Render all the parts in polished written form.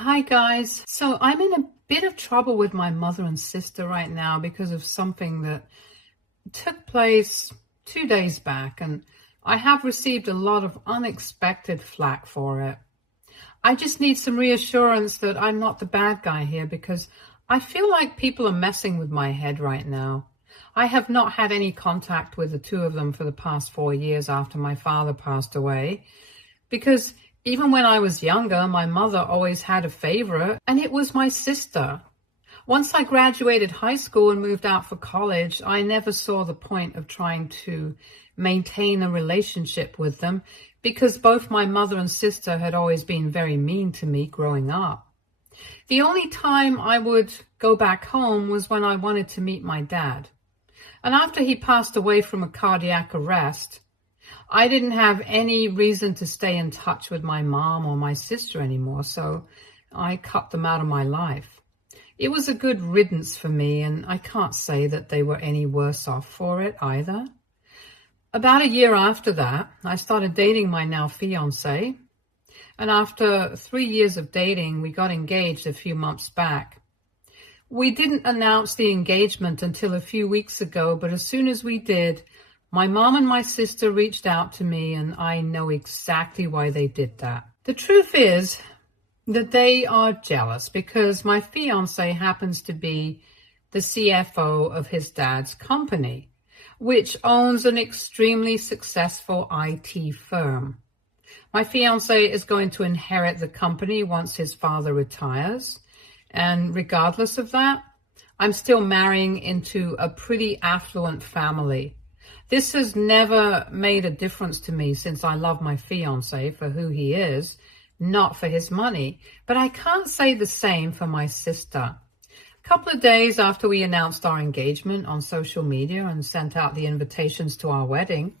Hi guys. So I'm in a bit of trouble with my mother and sister right now because of something that took place 2 days back, and I have received a lot of unexpected flack for it. I just need some reassurance that I'm not the bad guy here because I feel like people are messing with my head right now. I have not had any contact with the two of them for the past 4 years after my father passed away because even when I was younger, my mother always had a favorite, and it was my sister. Once I graduated high school and moved out for college, I never saw the point of trying to maintain a relationship with them because both my mother and sister had always been very mean to me growing up. The only time I would go back home was when I wanted to meet my dad. And after he passed away from a cardiac arrest, I didn't have any reason to stay in touch with my mom or my sister anymore, so I cut them out of my life. It was a good riddance for me, and I can't say that they were any worse off for it either. About a year after that, I started dating my now fiancé, and after 3 years of dating, we got engaged a few months back. We didn't announce the engagement until a few weeks ago, but as soon as we did, my mom and my sister reached out to me, and I know exactly why they did that. The truth is that they are jealous because my fiancé happens to be the CFO of his dad's company, which owns an extremely successful IT firm. My fiancé is going to inherit the company once his father retires, and regardless of that, I'm still marrying into a pretty affluent family. This has never made a difference to me since I love my fiancé for who he is, not for his money. But I can't say the same for my sister. A couple of days after we announced our engagement on social media and sent out the invitations to our wedding,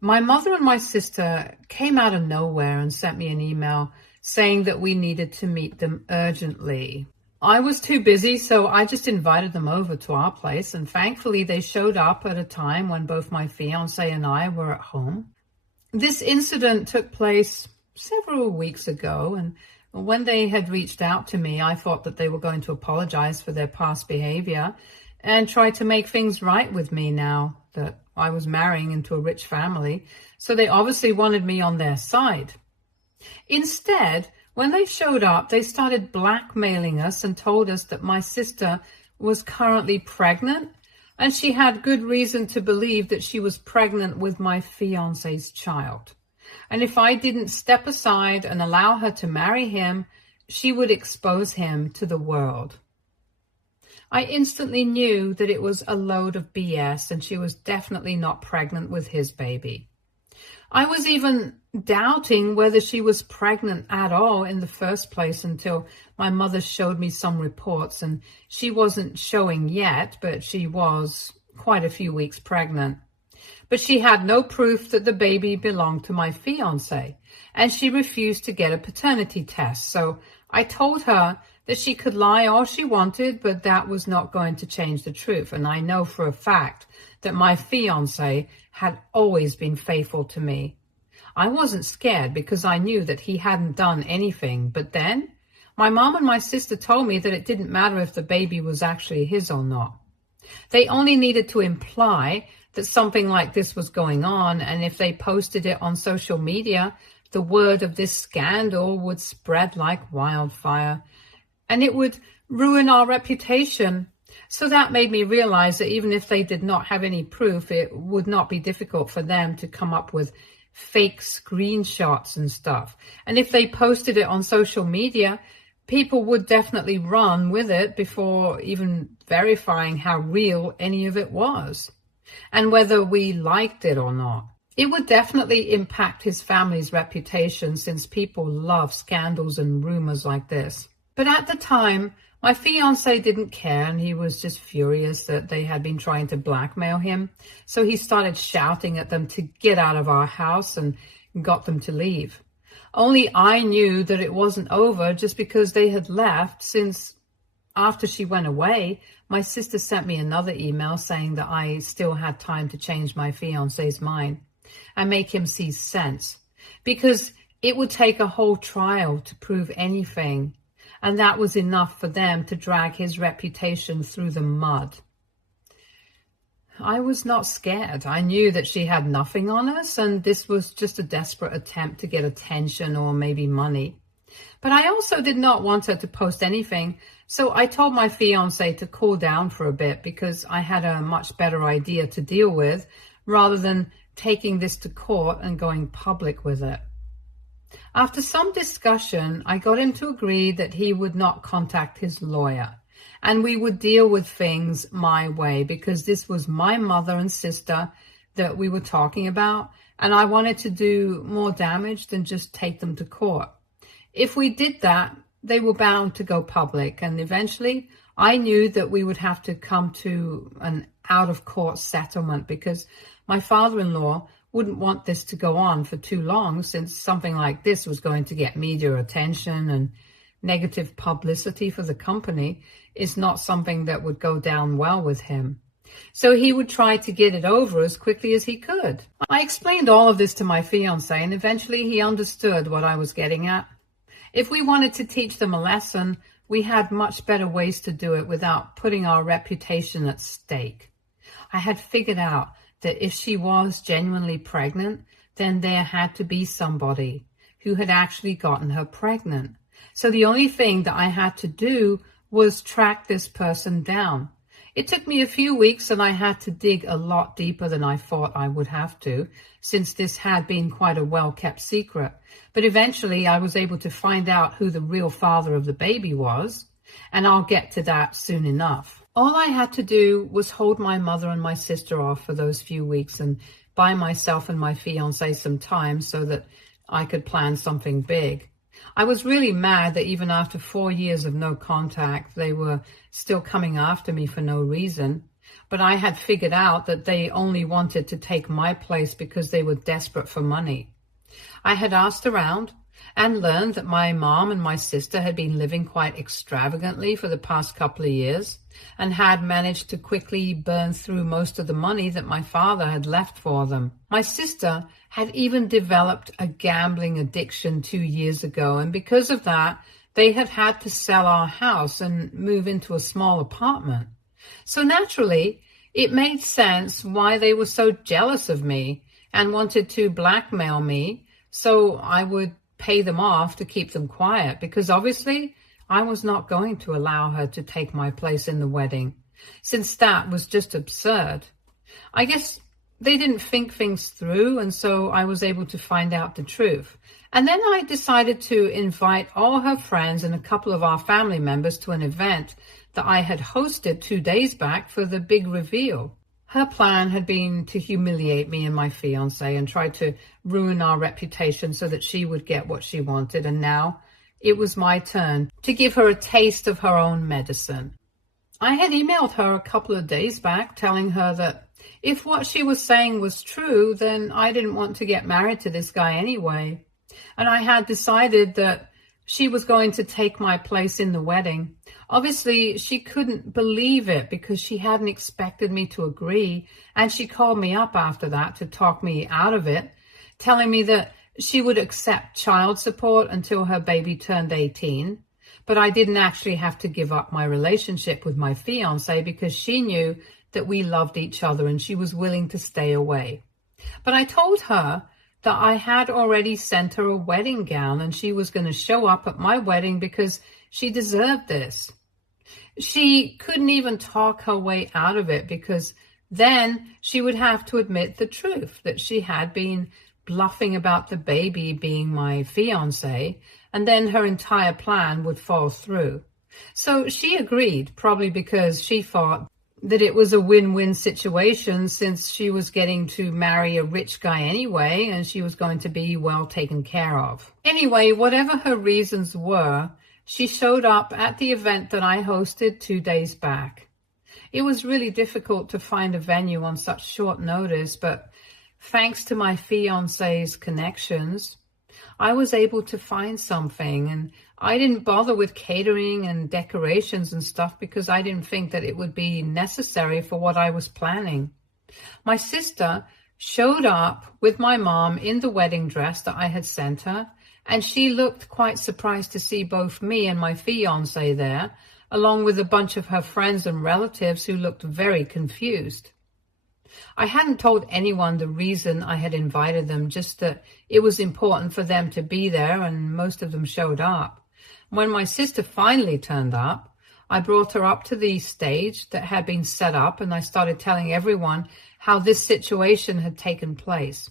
my mother and my sister came out of nowhere and sent me an email saying that we needed to meet them urgently. I was too busy, so I just invited them over to our place, and thankfully they showed up at a time when both my fiancé and I were at home. This incident took place several weeks ago, and when they had reached out to me, I thought that they were going to apologize for their past behavior and try to make things right with me now that I was marrying into a rich family, so they obviously wanted me on their side. Instead, when they showed up, they started blackmailing us and told us that my sister was currently pregnant, and she had good reason to believe that she was pregnant with my fiancé's child. And if I didn't step aside and allow her to marry him, she would expose him to the world. I instantly knew that it was a load of BS, and she was definitely not pregnant with his baby. I was even doubting whether she was pregnant at all in the first place until my mother showed me some reports, and she wasn't showing yet, but she was quite a few weeks pregnant. But she had no proof that the baby belonged to my fiancé, and she refused to get a paternity test. So I told her that she could lie all she wanted, but that was not going to change the truth. And I know for a fact that my fiancé had always been faithful to me. I wasn't scared because I knew that he hadn't done anything. But then my mom and my sister told me that it didn't matter if the baby was actually his or not. They only needed to imply that something like this was going on, and if they posted it on social media, the word of this scandal would spread like wildfire, and it would ruin our reputation. So that made me realize that even if they did not have any proof, it would not be difficult for them to come up with fake screenshots and stuff. And if they posted it on social media, people would definitely run with it before even verifying how real any of it was and whether we liked it or not. It would definitely impact his family's reputation since people love scandals and rumors like this. But at the time, my fiancé didn't care, and he was just furious that they had been trying to blackmail him. So he started shouting at them to get out of our house and got them to leave. Only I knew that it wasn't over just because they had left, since after she went away, my sister sent me another email saying that I still had time to change my fiancé's mind and make him see sense. Because It would take a whole trial to prove anything, and that was enough for them to drag his reputation through the mud. I was not scared. I knew that she had nothing on us, and this was just a desperate attempt to get attention or maybe money. But I also did not want her to post anything, so I told my fiancé to cool down for a bit because I had a much better idea to deal with rather than taking this to court and going public with it. After some discussion, I got him to agree that he would not contact his lawyer, and we would deal with things my way because this was my mother and sister that we were talking about, and I wanted to do more damage than just take them to court. If we did that, they were bound to go public, and eventually I knew that we would have to come to an out-of-court settlement because my father-in-law wouldn't want this to go on for too long, since something like this was going to get media attention, and negative publicity for the company is not something that would go down well with him. So he would try to get it over as quickly as he could. I explained all of this to my fiancé, and eventually he understood what I was getting at. If we wanted to teach them a lesson, we had much better ways to do it without putting our reputation at stake. I had figured out that if she was genuinely pregnant, then there had to be somebody who had actually gotten her pregnant. So the only thing that I had to do was track this person down. It took me a few weeks, and I had to dig a lot deeper than I thought I would have to, since this had been quite a well-kept secret. But eventually I was able to find out who the real father of the baby was, and I'll get to that soon enough. All I had to do was hold my mother and my sister off for those few weeks and buy myself and my fiancé some time so that I could plan something big. I was really mad that even after 4 years of no contact, they were still coming after me for no reason. But I had figured out that they only wanted to take my place because they were desperate for money. I had asked around and learned that my mom and my sister had been living quite extravagantly for the past couple of years and had managed to quickly burn through most of the money that my father had left for them. My sister had even developed a gambling addiction 2 years ago, and because of that, they had had to sell our house and move into a small apartment. So naturally, it made sense why they were so jealous of me and wanted to blackmail me so I would pay them off to keep them quiet, because obviously I was not going to allow her to take my place in the wedding, since that was just absurd. I guess they didn't think things through, and so I was able to find out the truth. And then I decided to invite all her friends and a couple of our family members to an event that I had hosted 2 days back for the big reveal. Her plan had been to humiliate me and my fiancé and try to ruin our reputation so that she would get what she wanted, and now it was my turn to give her a taste of her own medicine. I had emailed her a couple of days back telling her that if what she was saying was true, then I didn't want to get married to this guy anyway. And I had decided that she was going to take my place in the wedding. Obviously, she couldn't believe it because she hadn't expected me to agree, and she called me up after that to talk me out of it, telling me that she would accept child support until her baby turned 18, but I didn't actually have to give up my relationship with my fiancé because she knew that we loved each other and she was willing to stay away. But I told her that I had already sent her a wedding gown and she was going to show up at my wedding because she deserved this. She couldn't even talk her way out of it because then she would have to admit the truth, that she had been bluffing about the baby being my fiancé, and then her entire plan would fall through. So she agreed, probably because she thought that it was a win-win situation since she was getting to marry a rich guy anyway and she was going to be well taken care of. Anyway, whatever her reasons were, she showed up at the event that I hosted 2 days back. It was really difficult to find a venue on such short notice, but thanks to my fiancé's connections, I was able to find something, and I didn't bother with catering and decorations and stuff because I didn't think that it would be necessary for what I was planning. My sister showed up with my mom in the wedding dress that I had sent her, and she looked quite surprised to see both me and my fiancé there, along with a bunch of her friends and relatives who looked very confused. I hadn't told anyone the reason I had invited them, just that it was important for them to be there, and most of them showed up. When my sister finally turned up, I brought her up to the stage that had been set up, and I started telling everyone how this situation had taken place.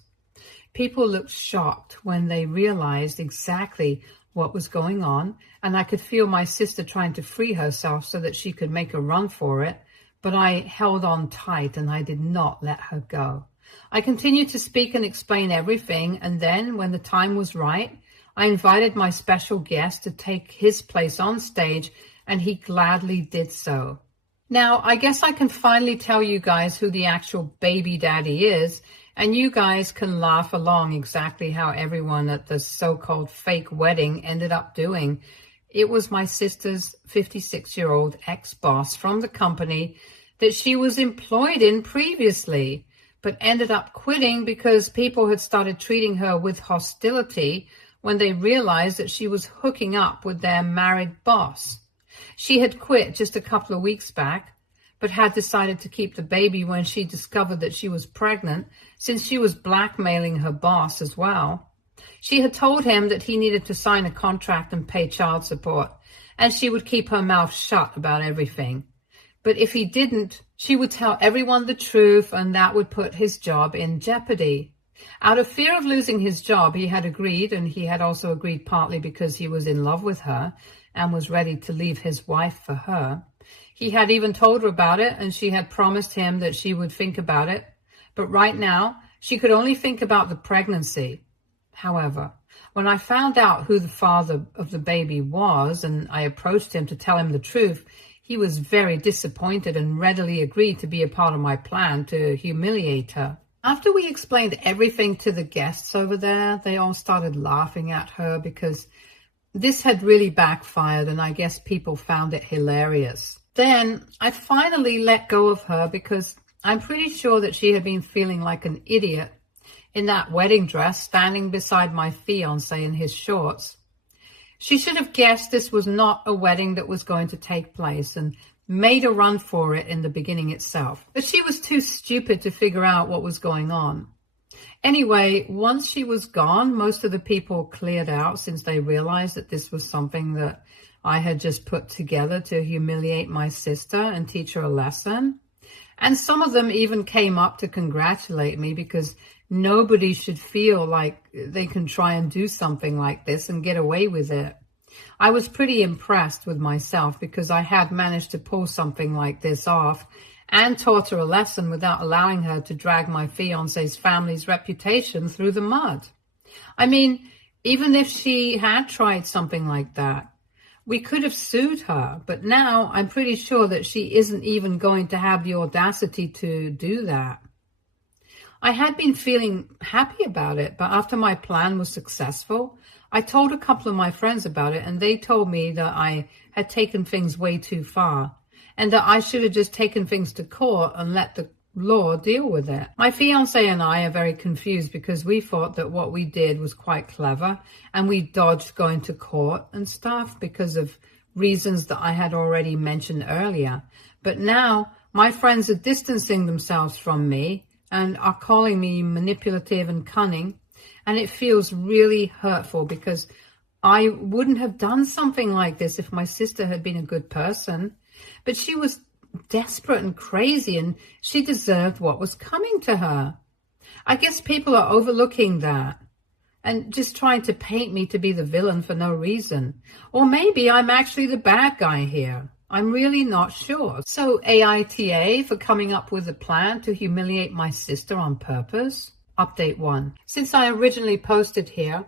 People looked shocked when they realized exactly what was going on, and I could feel my sister trying to free herself so that she could make a run for it, but I held on tight and I did not let her go. I continued to speak and explain everything, and then, when the time was right, I invited my special guest to take his place on stage, and he gladly did so. Now, I guess I can finally tell you guys who the actual baby daddy is, and you guys can laugh along exactly how everyone at the so-called fake wedding ended up doing. It was my sister's 56-year-old ex-boss from the company that she was employed in previously, but ended up quitting because people had started treating her with hostility when they realized that she was hooking up with their married boss. She had quit just a couple of weeks back, but had decided to keep the baby when she discovered that she was pregnant, since she was blackmailing her boss as well. She had told him that he needed to sign a contract and pay child support, and she would keep her mouth shut about everything. But if he didn't, she would tell everyone the truth, and that would put his job in jeopardy. Out of fear of losing his job, he had agreed, and he had also agreed partly because he was in love with her and was ready to leave his wife for her. He had even told her about it, and she had promised him that she would think about it. But right now, she could only think about the pregnancy. However, when I found out who the father of the baby was, and I approached him to tell him the truth, he was very disappointed and readily agreed to be a part of my plan to humiliate her. After we explained everything to the guests over there, they all started laughing at her because this had really backfired, and I guess people found it hilarious. Then I finally let go of her because I'm pretty sure that she had been feeling like an idiot in that wedding dress standing beside my fiancé in his shorts. She should have guessed this was not a wedding that was going to take place and made a run for it in the beginning itself. But she was too stupid to figure out what was going on. Anyway, once she was gone, most of the people cleared out since they realized that this was something that I had just put together to humiliate my sister and teach her a lesson. And some of them even came up to congratulate me because nobody should feel like they can try and do something like this and get away with it. I was pretty impressed with myself because I had managed to pull something like this off and taught her a lesson without allowing her to drag my fiancé's family's reputation through the mud. I mean, even if she had tried something like that, we could have sued her, but now I'm pretty sure that she isn't even going to have the audacity to do that. I had been feeling happy about it, but after my plan was successful, I told a couple of my friends about it, and they told me that I had taken things way too far, and that I should have just taken things to court and let the law deal with it. My fiancé and I are very confused because we thought that what we did was quite clever, and we dodged going to court and stuff because of reasons that I had already mentioned earlier. But now my friends are distancing themselves from me and are calling me manipulative and cunning, and it feels really hurtful because I wouldn't have done something like this if my sister had been a good person. But she was desperate and crazy, and she deserved what was coming to her. I guess people are overlooking that and just trying to paint me to be the villain for no reason. Or maybe I'm actually the bad guy here. I'm really not sure. So AITA for coming up with a plan to humiliate my sister on purpose. Update 1. Since I originally posted here,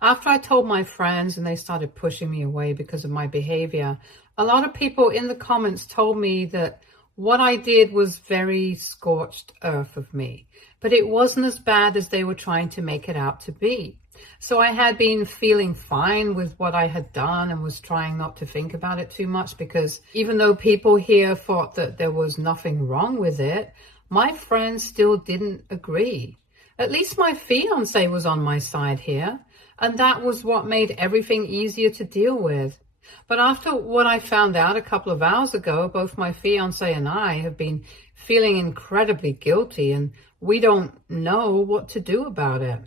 after I told my friends and they started pushing me away because of my behavior, a lot of people in the comments told me that what I did was very scorched earth of me, but it wasn't as bad as they were trying to make it out to be. So I had been feeling fine with what I had done and was trying not to think about it too much, because even though people here thought that there was nothing wrong with it, my friends still didn't agree. At least my fiancé was on my side here. And that was what made everything easier to deal with. But after what I found out a couple of hours ago, both my fiance and I have been feeling incredibly guilty, and we don't know what to do about it.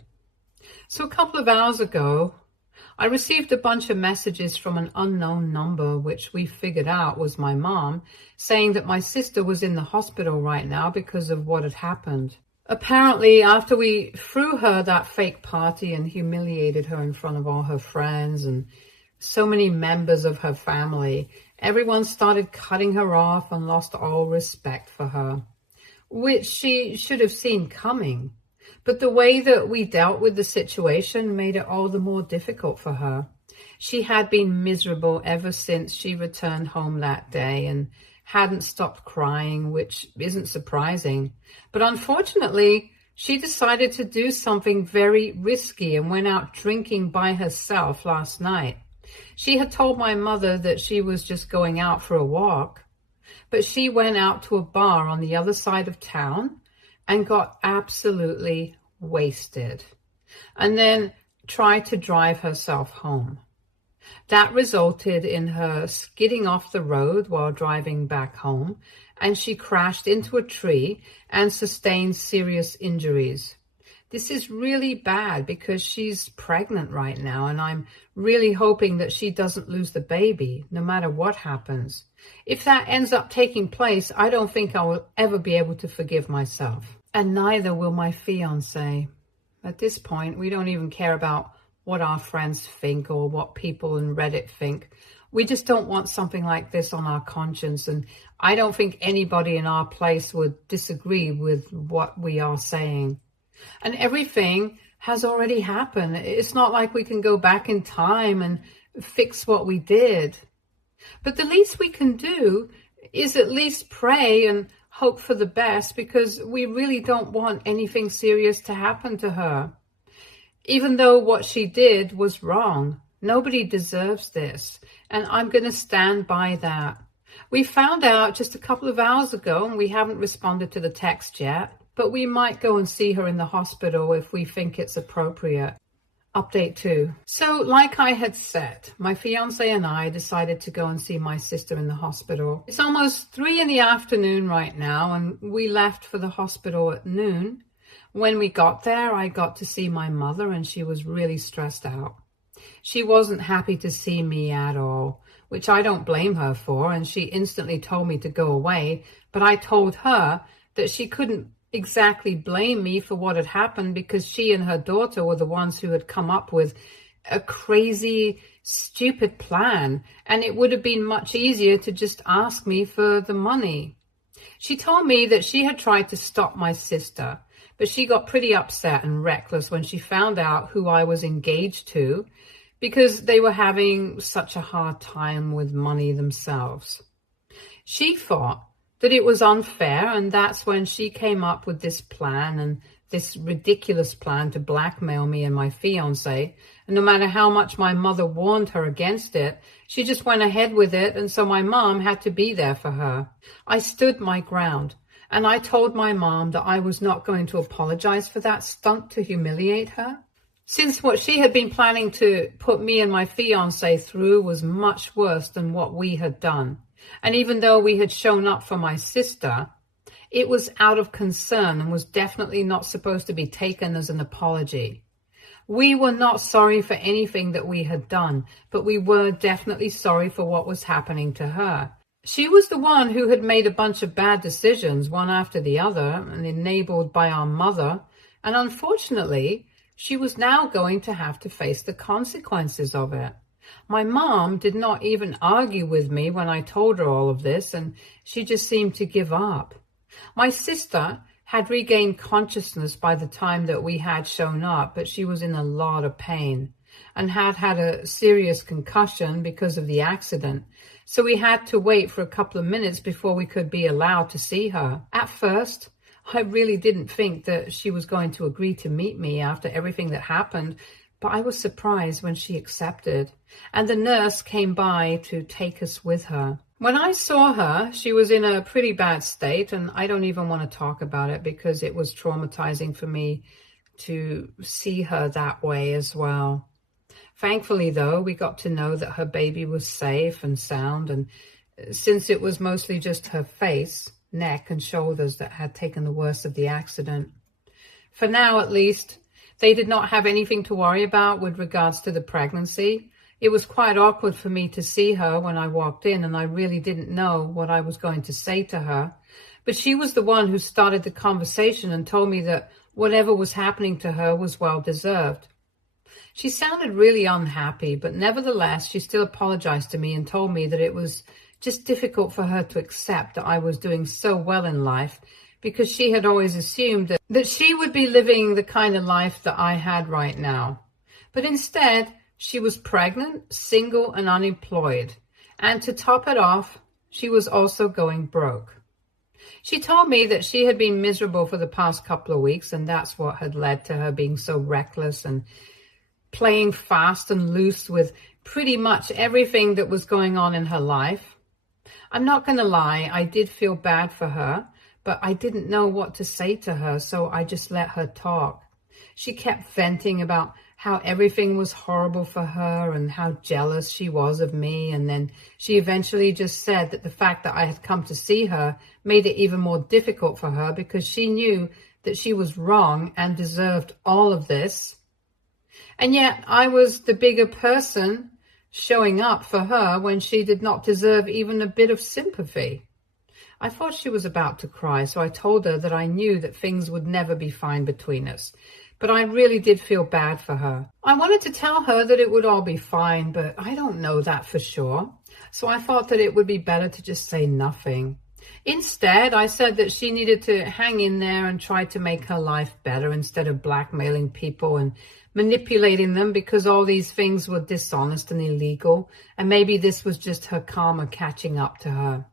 So a couple of hours ago, I received a bunch of messages from an unknown number, which we figured out was my mom, saying that my sister was in the hospital right now because of what had happened. Apparently, after we threw her that fake party and humiliated her in front of all her friends and so many members of her family, everyone started cutting her off and lost all respect for her, which she should have seen coming. But the way that we dealt with the situation made it all the more difficult for her. She had been miserable ever since she returned home that day and hadn't stopped crying, which isn't surprising. But unfortunately, she decided to do something very risky and went out drinking by herself last night. She had told my mother that she was just going out for a walk, but she went out to a bar on the other side of town and got absolutely wasted, and then tried to drive herself home. That resulted in her skidding off the road while driving back home, and she crashed into a tree and sustained serious injuries. This is really bad because she's pregnant right now, and I'm really hoping that she doesn't lose the baby, no matter what happens. If that ends up taking place, I don't think I will ever be able to forgive myself. And neither will my fiancé. At this point, we don't even care about what our friends think or what people in Reddit think. We just don't want something like this on our conscience, and I don't think anybody in our place would disagree with what we are saying. And everything has already happened. It's not like we can go back in time and fix what we did. But the least we can do is at least pray and hope for the best, because we really don't want anything serious to happen to her. Even though what she did was wrong, nobody deserves this, and I'm going to stand by that. We found out just a couple of hours ago, and we haven't responded to the text yet, but we might go and see her in the hospital if we think it's appropriate. Update 2. So, like I had said, my fiance and I decided to go and see my sister in the hospital. It's almost 3 in the afternoon right now, and we left for the hospital at noon. When we got there, I got to see my mother, and she was really stressed out. She wasn't happy to see me at all, which I don't blame her for, and she instantly told me to go away, but I told her that she couldn't exactly blame me for what had happened, because she and her daughter were the ones who had come up with a crazy, stupid plan, and it would have been much easier to just ask me for the money. She told me that she had tried to stop my sister, but she got pretty upset and reckless when she found out who I was engaged to, because they were having such a hard time with money themselves. She thought that it was unfair, and that's when she came up with this plan, and this ridiculous plan to blackmail me and my fiance. And no matter how much my mother warned her against it, she just went ahead with it, and so my mom had to be there for her. I stood my ground, and I told my mom that I was not going to apologize for that stunt to humiliate her, since what she had been planning to put me and my fiance through was much worse than what we had done. And even though we had shown up for my sister, it was out of concern and was definitely not supposed to be taken as an apology. We were not sorry for anything that we had done, but we were definitely sorry for what was happening to her. She was the one who had made a bunch of bad decisions, one after the other, and enabled by our mother, and unfortunately, she was now going to have to face the consequences of it. My mom did not even argue with me when I told her all of this, and she just seemed to give up. My sister had regained consciousness by the time that we had shown up, but she was in a lot of pain and had had a serious concussion because of the accident. So we had to wait for a couple of minutes before we could be allowed to see her. At first, I really didn't think that she was going to agree to meet me after everything that happened, but I was surprised when she accepted, and the nurse came by to take us with her. When I saw her, she was in a pretty bad state, and I don't even want to talk about it because it was traumatizing for me to see her that way as well. Thankfully, though, we got to know that her baby was safe and sound, and since it was mostly just her face, neck, and shoulders that had taken the worst of the accident. For now, at least, they did not have anything to worry about with regards to the pregnancy. It was quite awkward for me to see her when I walked in, and I really didn't know what I was going to say to her. But she was the one who started the conversation and told me that whatever was happening to her was well-deserved. She sounded really unhappy, but nevertheless, she still apologized to me and told me that it was just difficult for her to accept that I was doing so well in life, because she had always assumed that she would be living the kind of life that I had right now. But instead, she was pregnant, single, and unemployed. And to top it off, she was also going broke. She told me that she had been miserable for the past couple of weeks, and that's what had led to her being so reckless and playing fast and loose with pretty much everything that was going on in her life. I'm not going to lie, I did feel bad for her, but I didn't know what to say to her, so I just let her talk. She kept venting about how everything was horrible for her and how jealous she was of me, and then she eventually just said that the fact that I had come to see her made it even more difficult for her because she knew that she was wrong and deserved all of this. And yet I was the bigger person showing up for her when she did not deserve even a bit of sympathy. I thought she was about to cry, so I told her that I knew that things would never be fine between us. But I really did feel bad for her. I wanted to tell her that it would all be fine, but I don't know that for sure. So I thought that it would be better to just say nothing. Instead, I said that she needed to hang in there and try to make her life better instead of blackmailing people and manipulating them, because all these things were dishonest and illegal, and maybe this was just her karma catching up to her.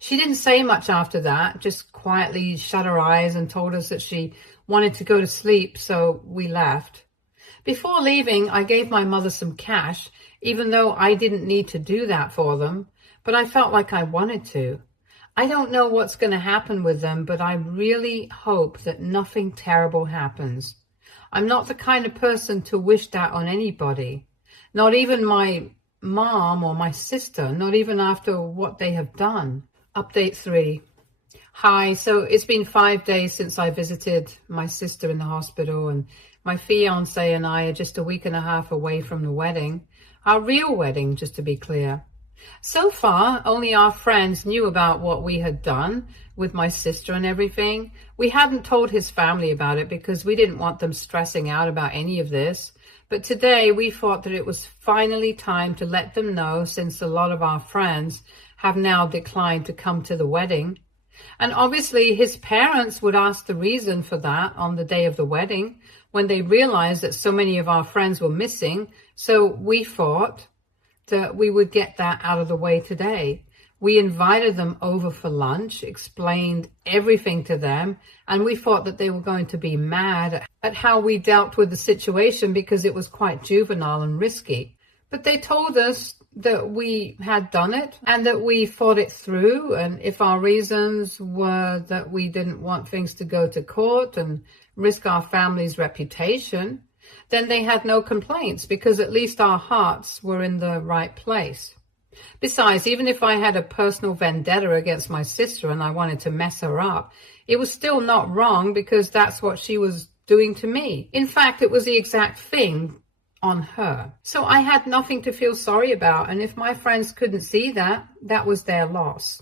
She didn't say much after that, just quietly shut her eyes and told us that she wanted to go to sleep, so we left. Before leaving, I gave my mother some cash, even though I didn't need to do that for them, but I felt like I wanted to. I don't know what's going to happen with them, but I really hope that nothing terrible happens. I'm not the kind of person to wish that on anybody, not even my mom or my sister, not even after what they have done. Update 3. Hi, so it's been 5 days since I visited my sister in the hospital, and my fiance and I are just a week and a half away from the wedding. Our real wedding, just to be clear. So far, only our friends knew about what we had done with my sister and everything. We hadn't told his family about it because we didn't want them stressing out about any of this. But today we thought that it was finally time to let them know, since a lot of our friends have now declined to come to the wedding. And obviously his parents would ask the reason for that on the day of the wedding when they realized that so many of our friends were missing. So we thought that we would get that out of the way today. We invited them over for lunch, explained everything to them, and we thought that they were going to be mad at how we dealt with the situation because it was quite juvenile and risky. But they told us that we had done it and that we thought it through, and if our reasons were that we didn't want things to go to court and risk our family's reputation, then they had no complaints, because at least our hearts were in the right place. Besides, even if I had a personal vendetta against my sister and I wanted to mess her up, it was still not wrong, because that's what she was doing to me. In fact, it was the exact thing on her. So I had nothing to feel sorry about, and if my friends couldn't see that, that was their loss.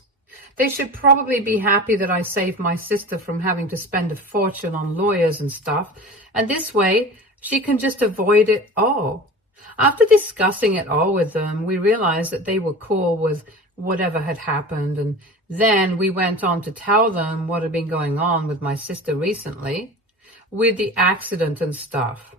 They should probably be happy that I saved my sister from having to spend a fortune on lawyers and stuff, and this way she can just avoid it all. After discussing it all with them, we realized that they were cool with whatever had happened, and then we went on to tell them what had been going on with my sister recently, with the accident and stuff.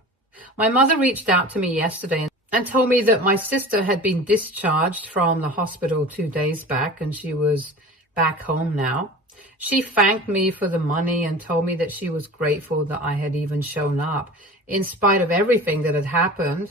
My mother reached out to me yesterday and told me that my sister had been discharged from the hospital 2 days back, and she was back home now. She thanked me for the money and told me that she was grateful that I had even shown up, in spite of everything that had happened.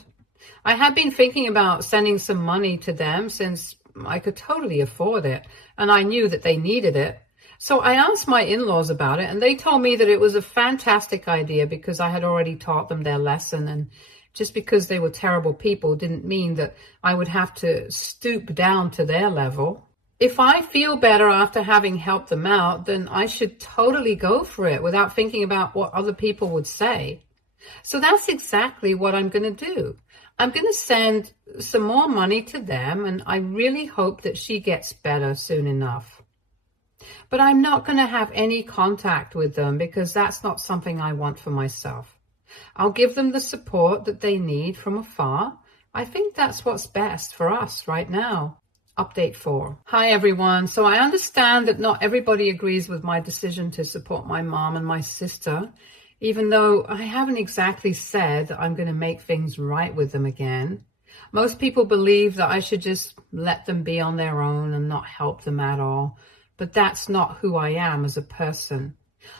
I had been thinking about sending some money to them since I could totally afford it, and I knew that they needed it. So I asked my in-laws about it, and they told me that it was a fantastic idea because I had already taught them their lesson, and Just because they were terrible people didn't mean that I would have to stoop down to their level. If I feel better after having helped them out, then I should totally go for it without thinking about what other people would say. So that's exactly what I'm going to do. I'm going to send some more money to them, and I really hope that she gets better soon enough. But I'm not going to have any contact with them because that's not something I want for myself. I'll give them the support that they need from afar. I think that's what's best for us right now. Update 4. Hi everyone. So I understand that not everybody agrees with my decision to support my mom and my sister, even though I haven't exactly said that I'm going to make things right with them again. Most people believe that I should just let them be on their own and not help them at all, but that's not who I am as a person.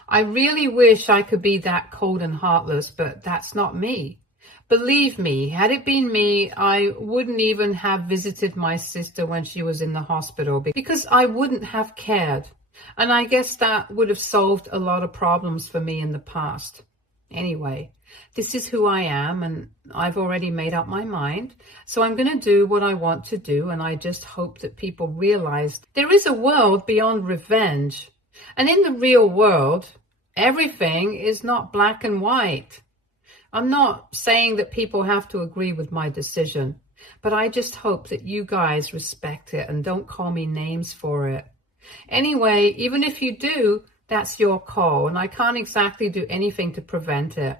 I really wish I could be that cold and heartless, but that's not me. Believe me, had it been me, I wouldn't even have visited my sister when she was in the hospital because I wouldn't have cared. And I guess that would have solved a lot of problems for me in the past. Anyway, this is who I am, and I've already made up my mind. So I'm going to do what I want to do, and I just hope that people realize there is a world beyond revenge. And in the real world, everything is not black and white. I'm not saying that people have to agree with my decision, but I just hope that you guys respect it and don't call me names for it. Anyway, even if you do, that's your call, and I can't exactly do anything to prevent it.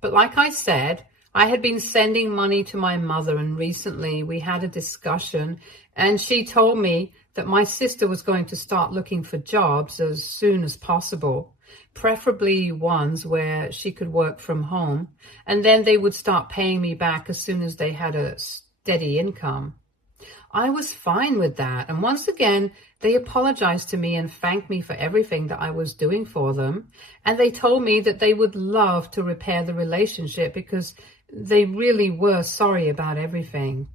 But like I said, I had been sending money to my mother, and recently we had a discussion, and she told me that my sister was going to start looking for jobs as soon as possible, preferably ones where she could work from home, and then they would start paying me back as soon as they had a steady income. I was fine with that, and once again, they apologized to me and thanked me for everything that I was doing for them, and they told me that they would love to repair the relationship because they really were sorry about everything.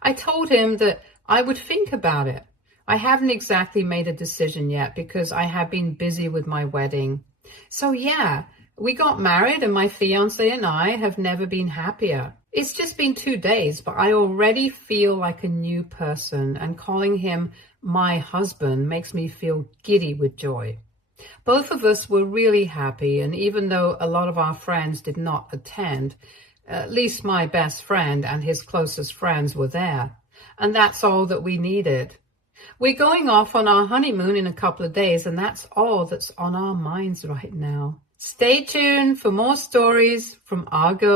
I told him that I would think about it. I haven't exactly made a decision yet because I have been busy with my wedding. So yeah, we got married and my fiance and I have never been happier. It's just been 2 days, but I already feel like a new person, and calling him my husband makes me feel giddy with joy. Both of us were really happy, and even though a lot of our friends did not attend, at least my best friend and his closest friends were there, and that's all that we needed. We're going off on our honeymoon in a couple of days, and that's all that's on our minds right now. Stay tuned for more stories from our girls.